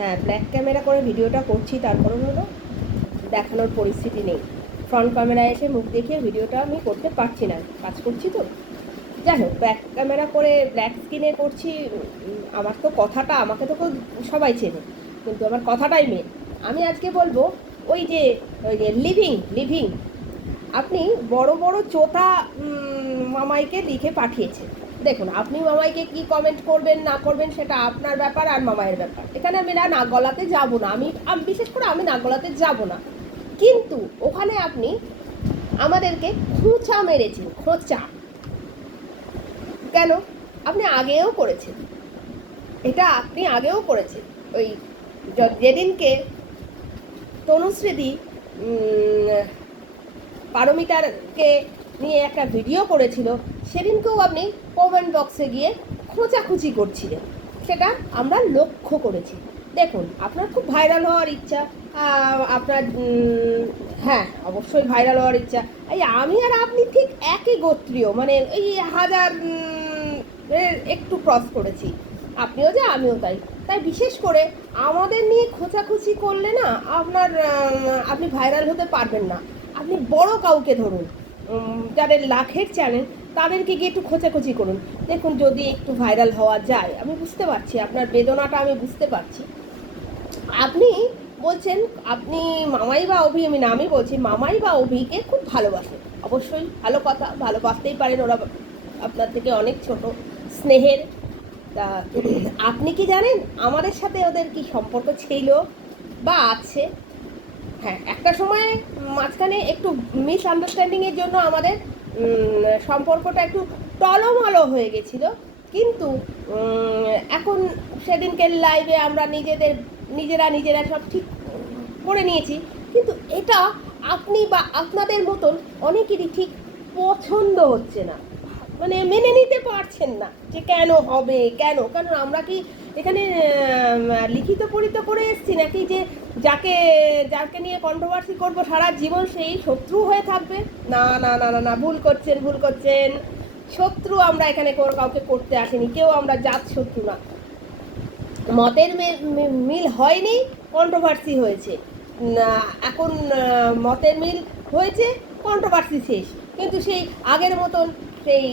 হ্যাঁ, black camera করে ভিডিওটা করছি, তার কারণ হলো দেখানোর পরিস্থিতি নেই। ফ্রন্ট ক্যামেরায় এসে মুখ দেখিয়ে ভিডিওটা আমি করতে পারছি না, কাজ করছি তো। যাই হোক, ব্যাক ক্যামেরা করে ব্ল্যাক স্ক্রিনে করছি। আমার তো কথাটা, আমাকে তো সবাই চেনে, কিন্তু আমার কথাটাই মেন। আমি আজকে বলবো ওই যে লিভিং আপনি বড় বড় চোতা মামাইকে লিখে পাঠিয়েছেন। দেখুন, আপনি মামাইকে কি কমেন্ট করবেন না করবেন সেটা আপনার ব্যাপার আর মামাইয়ের ব্যাপার। এখানে আমি নাক গলাতে যাবো না, আমি বিশেষ করে আমি নাক গলাতে যাবো না। কিন্তু ওখানে আপনি আমাদেরকে খোঁচা মেরেছেন, খোঁচা। কেন? আপনি আগেও করেছেন, এটা আপনি আগেও করেছেন। ওই যেদিনকে তনুশ্রীদি পারমিতারকে নিয়ে একটা ভিডিও করেছিল, সেদিনকেও আপনি কমেন্ট বক্সে গিয়ে খোঁচাখুচি করছিলেন, সেটা আমরা লক্ষ্য করেছি। দেখুন, আপনার খুব ভাইরাল হওয়ার ইচ্ছা, আপনার হ্যাঁ অবশ্যই ভাইরাল হওয়ার ইচ্ছা। এই আমি আর আপনি ঠিক একই গোত্রীয়, মানে এই 1000 একটু ক্রস করেছি, আপনিও যে আমিও তাই। তাই বিশেষ করে আমাদের নিয়ে খোঁচাখুচি করলে না আপনি ভাইরাল হতে পারবেন না। আপনি বড় কাউকে ধরুন, যাদের লাখের চ্যানেল, তাদেরকে গিয়ে একটু খোঁচাখুচি করুন। দেখুন, যদি একটু ভাইরাল হওয়া যায়। আমি বুঝতে পারছি আপনার বেদনাটা, আমি বুঝতে পারছি। আপনি বলছেন আপনি মামাই বা অভি, আমি বলছি মামাই বা অভিকে খুব ভালোবাসেন। অবশ্যই ভালো কথা, ভালোবাসতেই পারেন, ওরা আপনার থেকে অনেক ছোট, স্নেহের। তা আপনি কি জানেন আমাদের সাথে ওদের কি সম্পর্ক ছিল বা আছে? হ্যাঁ, একটা সময় মাঝখানে একটু মিসআন্ডারস্ট্যান্ডিংয়ের জন্য আমাদের সম্পর্কটা একটু টলমলো হয়ে গেছিলো। কিন্তু এখন সেদিনকে লাইভে আমরা নিজেরা সব ঠিক করে নিয়েছি। কিন্তু এটা আপনি বা আপনাদের মতন অনেকেরই ঠিক পছন্দ হচ্ছে না, মানে মেনে নিতে পারছেন না যে কেন হবে, কেন কেন আমরা কি এখানে লিখিত পড়িত করে এসেছি নাকি যে যাকে নিয়ে কন্ট্রোভার্সি করবো সারা জীবন সেই শত্রু হয়ে থাকবে? না না না না না, ভুল করছেন। শত্রু আমরা এখানে কাউকে করতে আসিনি, কেউ আমরা জাত শত্রু না। মতের মিল হয়নি, কন্ট্রোভার্সি হয়েছে। এখন মতের মিল হয়েছে, কন্ট্রোভার্সি শেষ। কিন্তু সেই আগের মতন সেই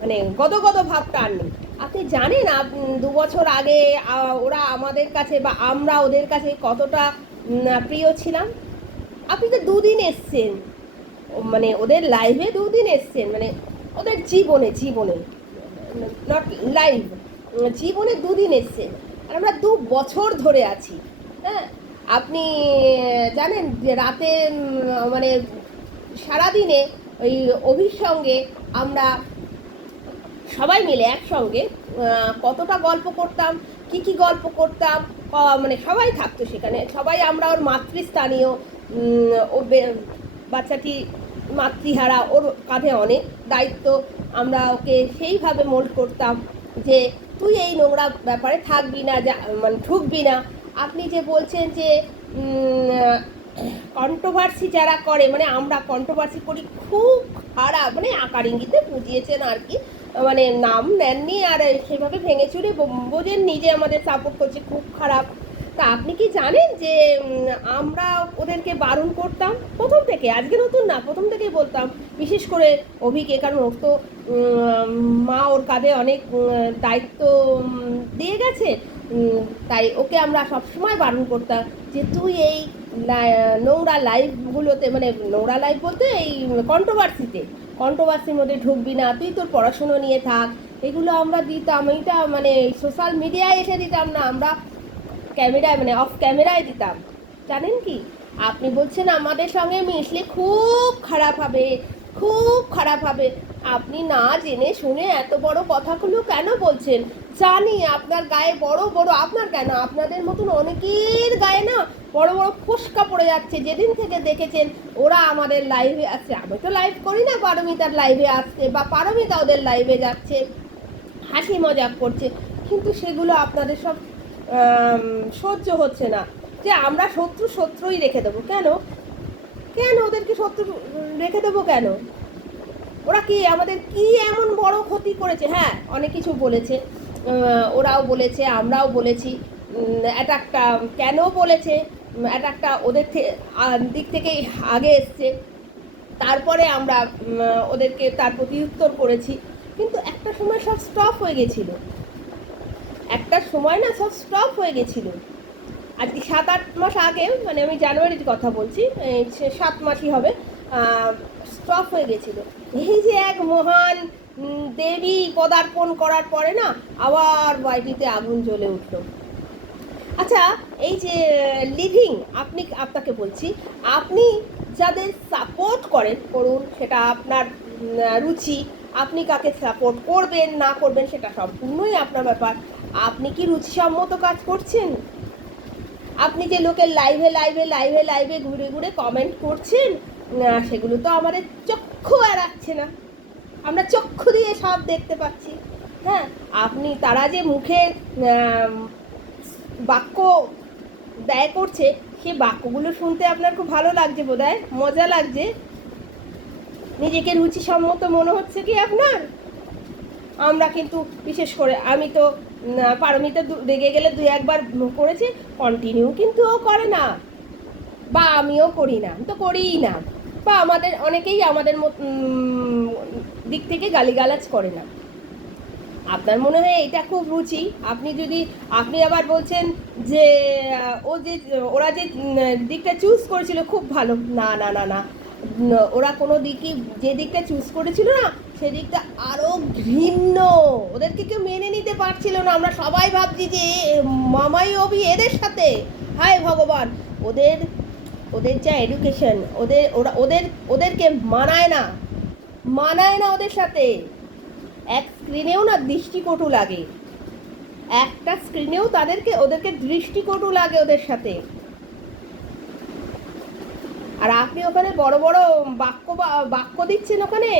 মানে গদগদ ভাবটা আর নেই। আপনি জানেন 2 বছর আগে ওরা আমাদের কাছে বা আমরা ওদের কাছে কতটা প্রিয় ছিলাম? আপনি তো 2 দিন এসছেন, মানে ওদের লাইভে 2 দিন এসছেন, মানে ওদের জীবনে নট লাইভ, জীবনে 2 দিন এসছেন, আর আমরা 2 বছর ধরে আছি। হ্যাঁ, আপনি জানেন যে রাতে মানে সারাদিনে ওই অভির সঙ্গে আমরা সবাই মিলে একসঙ্গে কতটা গল্প করতাম, কি গল্প করতাম, মানে সবাই থাকতো সেখানে, সবাই আমরা ওর মাতৃস্থানীয়। ও বাচ্চাটি মাতৃহারা, ওর কাঁধে অনেক দায়িত্ব। আমরা ওকে সেইভাবে মোল্ড করতাম যে তুই এই নোংরা ব্যাপারে থাকবি না, মানে ঢুকবি না। আপনি যে বলছেন যে কন্ট্রোভার্সি যারা করে, মানে আমরা কন্ট্রোভার্সি করি, খুব খারাপ, মানে আকার ইঙ্গিতে বুঝিয়েছেন আর কি, মানে নাম নেননি আর সেভাবে ভেঙে চুরে বোঝেননি যে আমাদের সাপোর্ট করছে, খুব খারাপ। তা আপনি কি জানেন যে আমরা ওদেরকে বারণ করতাম প্রথম থেকে, আজকে নতুন না, প্রথম থেকেই বলতাম, বিশেষ করে অভিকে, কারণ ওর তো মা ওর কাঁধে অনেক দায়িত্ব দিয়ে গেছে। তাই ওকে আমরা সবসময় বারণ করতাম যে তুই এই নোংরা লাইভগুলোতে, মানে নোংরা লাইভ বলতে এই কন্ট্রোভার্সির মধ্যে ঢুকবি না, তুই তোর পড়াশুনো নিয়ে থাক। এগুলো আমরা দিতাম, এইটা মানে সোশ্যাল মিডিয়ায় এসে দিতাম না, আমরা ক্যামেরায়, মানে অফ ক্যামেরায় দিতাম। জানেন কি, আপনি বলছেন আমাদের সঙ্গে মিশলে খুব খারাপ হবে। আপনি না জেনে শুনে এত বড় কথাগুলো কেন বলছেন? জানি আপনার গায়ে বড় বড়, আপনার কেন, আপনাদের মতন অনেকের গায়ে না বড় বড় ফোস্কা পড়ে যাচ্ছে যেদিন থেকে দেখেছেন ওরা আমাদের লাইভে আসছে। আমি তো লাইভ করি না, পারমিতার লাইভে আসছে বা পারমিতা ওদের লাইভে যাচ্ছে, হাসি মজাক করছে, কিন্তু সেগুলো আপনাদের সব সহ্য হচ্ছে না। যে আমরা শত্রুই রেখে দেবো কেন? ওদেরকে শত্রু রেখে দেবো কেন? ওরা কি আমাদের কি এমন বড় ক্ষতি করেছে? হ্যাঁ, অনেক কিছু বলেছে, ওরাও বলেছে, আমরাও বলেছি, অ্যাটাকটা কেন বলেছে, অ্যাটাকটা ওদের দিক থেকেই আগে এসছে, তারপরে আমরা ওদেরকে তার প্রতি উত্তর করেছি। কিন্তু একটা সময় সব স্টপ হয়ে গেছিলো, একটা সময় না সব স্টপ হয়ে গেছিলো। আজকে 7-8 মাস আগে, মানে আমি জানুয়ারির কথা বলছি, 7 মাসই হবে, স্টপ হয়ে গেছিলো। এই যে এক মহান দেবী পদার্পণ করার পরে না আবার বাড়িটিতে আগুন জ্বলে উঠলো। আচ্ছা, এই যে লিভিং, আপনাকে বলছি, আপনি যাদের সাপোর্ট করুন, সেটা আপনার রুচি, আপনি কাকে সাপোর্ট করবেন না করবেন সেটা সম্পূর্ণই আপনার ব্যাপার। আপনি কি রুচিসম্মত কাজ করছেন? আপনি যে লোকের লাইভে লাইভে লাইভে লাইভে ঘুরে ঘুরে কমেন্ট করছেন, সেগুলো তো আমাদের চক্ষু এড়াচ্ছে না, আমরা চক্ষু দিয়ে সব দেখতে পাচ্ছি। হ্যাঁ, আপনি তারা যে মুখে বাক্য ব্যয় করছে, সেই বাক্যগুলো শুনতে আপনার খুব ভালো লাগছে, বোধহয় মজা লাগছে, নিজেকে রুচিসম্মত মনে হচ্ছে কি আপনার? আমরা কিন্তু বিশেষ করে আমি তো পারমিতা রেগে গেলে 2-1 বার করেছে, কন্টিনিউ কিন্তু ও করে না, বা আমিও করি না, আমি তো করিই না, বা আমাদের অনেকেই আমাদের দিক থেকে গালিগালাজ করে না। আপনার মনে হয় এটা খুব রুচি? আপনি আবার বলছেন যে ওরা যে দিকটা চুজ করেছিল খুব ভালো। না না না না, ওরা কোনো দিকই, যে দিকটা চুজ করেছিল না সেদিকটা আরও ঘৃণ্য, ওদেরকে কেউ মেনে নিতে পারছিল না। আমরা সবাই ভাবছি যে মামাই অভি এদের সাথে, হায় ভগবান, ওদের যা এডুকেশন, ওদেরকে মানায় না ওদের সাথে। এক স্ক্রিনেও না দৃষ্টিকটু লাগে, একটা স্ক্রিনেও ওদেরকে দৃষ্টিকটু লাগে ওদের সাথে। আর আপনি ওখানে বড় বড় বাক্য দিচ্ছেন ওখানে,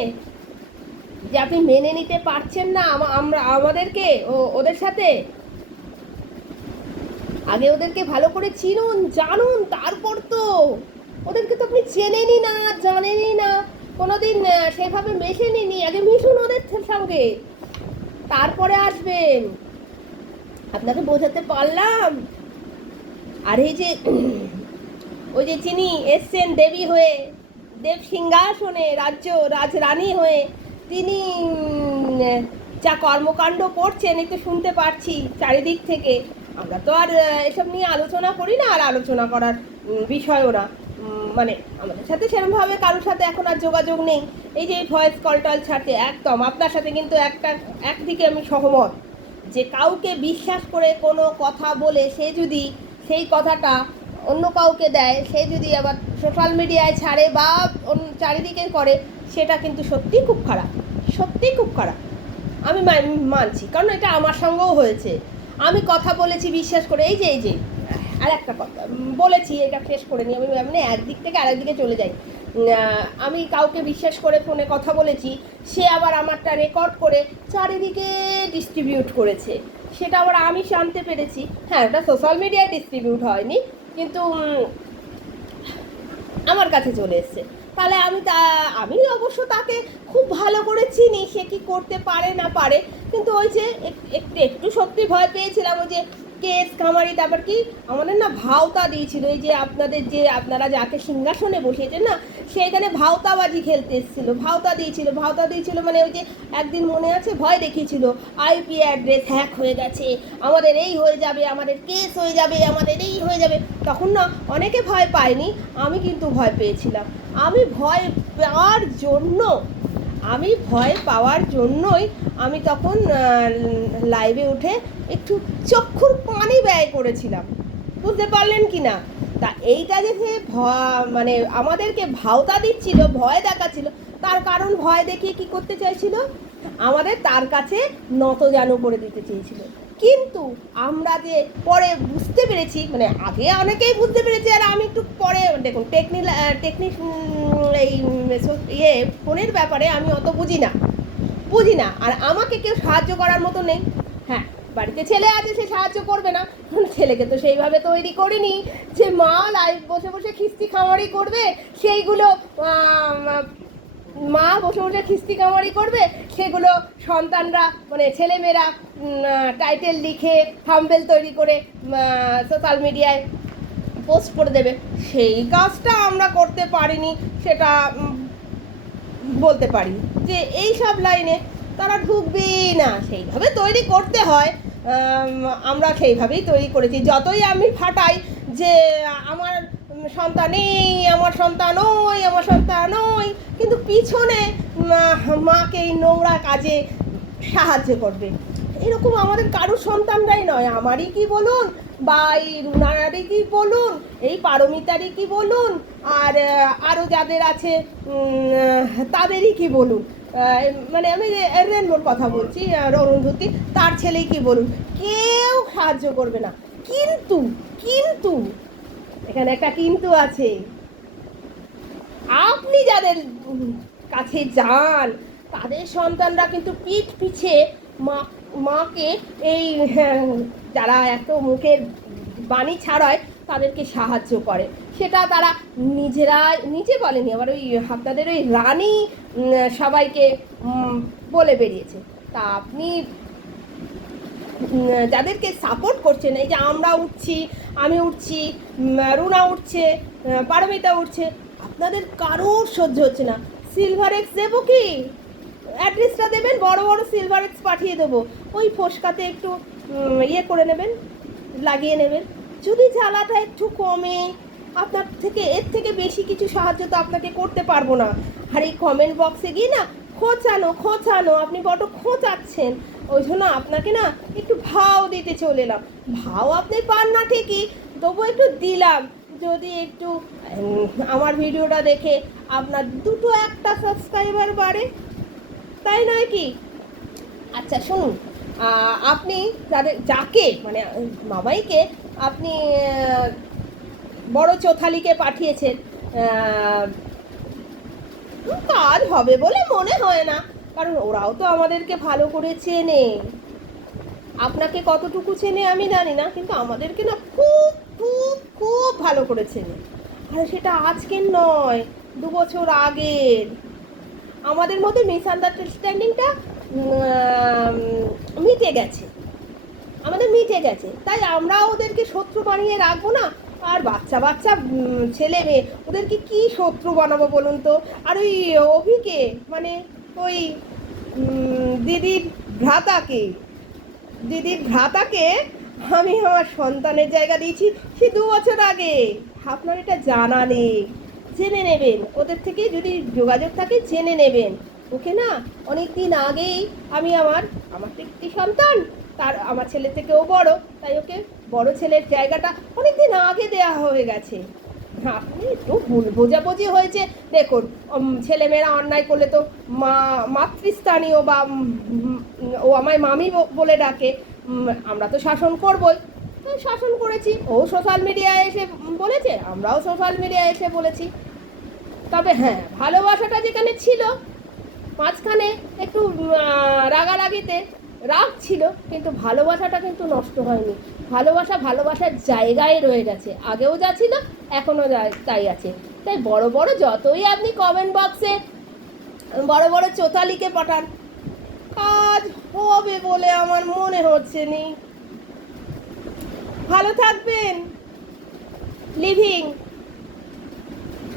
যে আপনি মেনে নিতে পারছেন না আমাদেরকে ওদের সাথে। আগে ওদেরকে ভালো করে চিনুন, জানুন, তারপর তো। ওদেরকে তো আপনি চেনেনই না, জানেনই না, কোনোদিন সেভাবে মেশেনি। আগে মিশুন ওদের সঙ্গে, তারপরে আসবেন। আপনাকে বোঝাতে পারলাম? আর এই যে ওই যে যিনি এসছেন দেবী হয়ে, দেব সিংহাসনে রাজরানী হয়ে, তিনি যা কর্মকাণ্ড করছেন এই তো শুনতে পারছি চারিদিক থেকে। আমরা তো আর এসব নিয়ে আলোচনা করি না, আর আলোচনা করার বিষয়ও না। মানে আমাদের সাথে সেরকমভাবে কারোর সাথে এখন আর যোগাযোগ নেই। এই যে ভয়েস কল ছাড়তে একদম আপনার সাথে কিন্তু একদিকে আমি সহমত, যে কাউকে বিশ্বাস করে কোনো কথা বলে সে যদি সেই কথাটা অন্য কাউকে দেয়, সে যদি আবার সোশ্যাল মিডিয়ায় ছাড়ে বা চারিদিকে করে, সেটা কিন্তু সত্যিই খুব খারাপ, সত্যিই খুব খারাপ। আমি মানছি, কারণ এটা আমার সঙ্গেও হয়েছে। আমি কথা বলেছি বিশ্বাস করে, এই যে আর একটা কথা বলেছি, এটা শেষ করে নিই, আমি এমনি একদিক থেকে আরেকদিকে চলে যাই। আমি কাউকে বিশ্বাস করে ফোনে কথা বলেছি, সে আবার আমারটা রেকর্ড করে চারিদিকে ডিস্ট্রিবিউট করেছে, সেটা আবার আমি জানতে পেরেছি। হ্যাঁ, ওটা সোশ্যাল মিডিয়ায় ডিস্ট্রিবিউট হয়নি, কিন্তু আমার কাছে চলে এসছে। তাহলে আমি অবশ্য তাকে খুব ভালো করে চিনি, সে কি করতে পারে না পারে, কিন্তু ওই যে একটু সত্যি ভয় পেয়েছিলাম। ওই যে কেস কামারি, তারপর কি আমাদের না ভাওতা দিয়েছিল, এই যে আপনারা যাকে সিংহাসনে বসিয়েছেন না, সেইখানে ভাওতাবাজি খেলতে এসেছিলো, ভাওতা দিয়েছিল। মানে ওই যে একদিন মনে আছে ভয় দেখিয়েছিল, আইপি অ্যাড্রেস হ্যাক হয়ে গেছে, আমাদের এই হয়ে যাবে, আমাদের কেস হয়ে যাবে, আমাদের এই হয়ে যাবে। তখন না অনেকে ভয় পায়নি, আমি কিন্তু ভয় পেয়েছিলাম। আমি ভয় পাওয়ার জন্যই আমি তখন লাইভে উঠে একটু চক্ষুর পানি ব্যয় করেছিলাম, বুঝতে পারলেন কি না? তা এইটা যে মানে আমাদেরকে ভাওতা দিচ্ছিল, ভয় দেখাচ্ছিল, তার কারণ ভয় দেখিয়ে কি করতে চাইছিল, আমাদের তার কাছে নতজানু করে দিতে চেয়েছিল। কিন্তু আমরা যে পরে বুঝতে পেরেছি, মানে আগে অনেকেই বুঝতে পেরেছি, আর আমি একটু পরে, দেখুন টেকনিক এই ফোনের ব্যাপারে আমি অত বুঝি না, আর আমাকে কেউ সাহায্য করার মতো নেই। হ্যাঁ, বাড়িতে ছেলে আছে, সে সাহায্য করবে না, ছেলেকে তো সেইভাবে তৈরি করিনি যে মা লাইভ বসে বসে খিস্তি খামারি করবে, সেইগুলো মা বসে বসে খিস্তি কামারি করবে, সেগুলো সন্তানরা মানে ছেলেমেয়েরা টাইটেল লিখে থাম্বনেল তৈরি করে সোশ্যাল মিডিয়ায় পোস্ট করে দেবে। সেই কাজটা আমরা করতে পারিনি, সেটা বলতে পারি যে এই সব লাইনে তারা ঢুকবেই না, সেইভাবে তৈরি করতে হয়। আমরা সেইভাবেই তৈরি করেছি। যতই আমি ফাটাই যে আমার সন্তান এই, আমার সন্তান ওই, আমার সন্তান ওই, কিন্তু পিছনে মাকে এই নোংরা কাজে সাহায্য করবে, এরকম আমাদের কারোর সন্তানরাই নয়। আমারই কি বলুন, বা এই রুনারারই কি বলুন, এই পারমিতারই কি বলুন, আর আরও যাদের আছে তাদেরই কি বলুন, মানে আমি রেনবোর কথা বলছি, অরুন্ধতী, তার ছেলেই কি বলুন, কেউ সাহায্য করবে না। কিন্তু কিন্তু এখানে একটা কিন্তু আছে, আপনি যাদের কাছে যান তাদের সন্তানরা কিন্তু পিঠ পিছে মাকে এই যারা এত মুখের বাণী ছাড়ায় তাদেরকে সাহায্য করে, সেটা তারা নিজে বলেনি, আবার ওই আপনাদের ওই রানী সবাইকে বলে বেরিয়েছে। তা আপনি যাদেরকে সাপোর্ট করছেন, এই যে আমরা উঠছি, আমি উঠছি, রুনা উঠছে, পারমিতা উঠছে, আপনাদের কারোর সহ্য হচ্ছে না। সিলভার এক্স দেবো কি, অ্যাড্রেসটা দেবেন, বড় বড় সিলভার এক্স পাঠিয়ে দেবো, ওই ফোসকাতে একটু ইয়ে করে নেবেন, লাগিয়ে নেবেন, যদি জ্বালাটা একটু কমে। আপনার থেকে এর থেকে বেশি কিছু সাহায্য তো আপনাকে করতে পারবো না। আর এই কমেন্ট বক্সে গিয়ে না খোঁচানো, আপনি বড় খোঁচাচ্ছেন, ওই জন্য আপনাকে না একটু ভাও দিতে চলে এলাম। ভাও আপনি পান না ঠিকই, তবু একটু দিলাম, যদি একটু আমার ভিডিওটা দেখে আপনার দুটো একটা সাবস্ক্রাইবার বাড়ে, তাই নয় কি? আচ্ছা শুনুন, আপনি যাকে মানে মামাইকে আপনি বড় চোথালিকে পাঠিয়েছেন, কাজ হবে বলে মনে হয় না, কারণ ওরাও তো আমাদেরকে ভালো করে চেনে। আপনাকে কতটুকু চেনে আমি জানি না, কিন্তু আমাদেরকে না খুব খুব খুব ভালো করে চেনে। আর সেটা আজকের নয়, 2 বছর আগের। আমাদের মধ্যে মিসআন্ডারস্ট্যান্ডিংটা মিটে গেছে, তাই আমরা ওদেরকে শত্রু বানিয়ে রাখবো না। আর বাচ্চা ছেলে মেয়ে, ওদেরকে কি শত্রু বানাবো বলুন তো? আর ওই অভিকে মানে ওই দিদির ভ্রাতাকে আমি আমার সন্তানের জায়গা দিয়েছি সে 2 বছর আগে। আপনার এটা জানা নেই, জেনে নেবেন, ওদের থেকে যদি যোগাযোগ থাকে জেনে নেবেন। ওকে না অনেক দিন আগেই আমি আমার তো একটি সন্তান, তার আমার ছেলে থেকেও বড়, তাই ওকে বড় ছেলের জায়গাটা অনেক দিন আগে দেওয়া হয়ে গেছে। আপনি একটু ভুল বোঝাবুঝি হয়েছে। দেখুন, ছেলেমেয়েরা অন্যায় করলে তো মাতৃস্থানীয় বা ও আমায় মামি বলে ডাকে, আমরা তো শাসন করবই, শাসন করেছি। ও সোশ্যাল মিডিয়ায় এসে বলেছে, আমরাও সোশ্যাল মিডিয়ায় এসে বলেছি। তবে হ্যাঁ, ভালোবাসাটা যেখানে ছিল, মাঝখানে একটু রাগারাগিতে রাগ ছিল, কিন্তু ভালোবাসাটা কিন্তু নষ্ট হয়নি। ভালোবাসার জায়গায় রয়ে গেছে, আগেও যা ছিল এখনও তাই আছে। তাই বড় বড় যতই আপনি কমেন্ট বক্সে বড় বড় চোতালিকে পাঠান, কাজ হবে বলে আমার মনে হচ্ছে নি। ভালো থাকবেন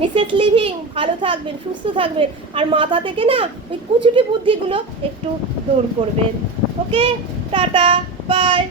মিসেস লিভিং, ভালো থাকবেন, সুস্থ থাকবেন, আর মাথা থেকে না ওই কুচুটি বুদ্ধিগুলো একটু দূর করবেন। ওকে, টাটা, বাই।